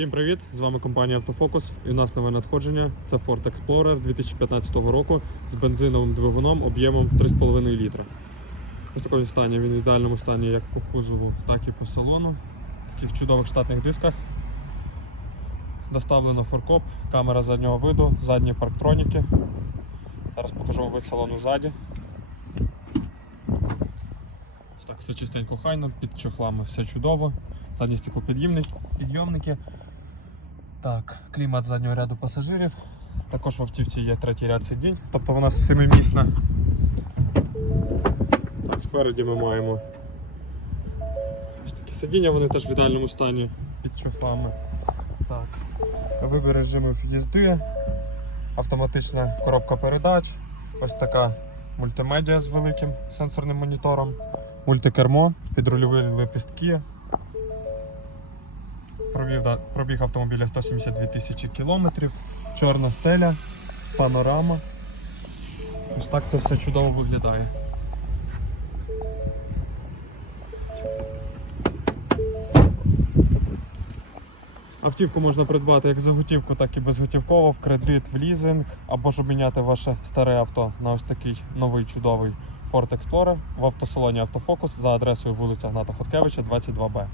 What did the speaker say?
Всім привіт! З вами компанія Автофокус і у нас нове надходження. Це Ford Explorer 2015 року з бензиновим двигуном об'ємом 3,5 літра. Ось такому стані він в ідеальному стані як по кузову, так і по салону. В таких чудових штатних дисках. Доставлено форкоп, камера заднього виду, задні парктроніки. Зараз покажу вид салону ззаді. Ось так все чистенько хайно, під чохлами все чудово. Задні стеклопідйомники. Так, клімат заднього ряду пасажирів. Також в автівці є третій ряд сидінь, тобто вона семимісна. Так, спереді ми маємо ось такі сидіння, вони теж в ідеальному стані під чохлами. Так. Вибір режимів їзди, автоматична коробка передач, ось така мультимедіа з великим сенсорним монітором, мультикермо, підрульові лепістки. Пробіг, пробіг автомобіля 172 тисячі кілометрів, чорна стеля, панорама. Ось так це все чудово виглядає. Автівку можна придбати як за готівку, так і безготівково, в кредит, в лізинг, або ж обміняти ваше старе авто на ось такий новий чудовий Ford Explorer в автосалоні Автофокус за адресою вулиця Гната Хоткевича, 22Б.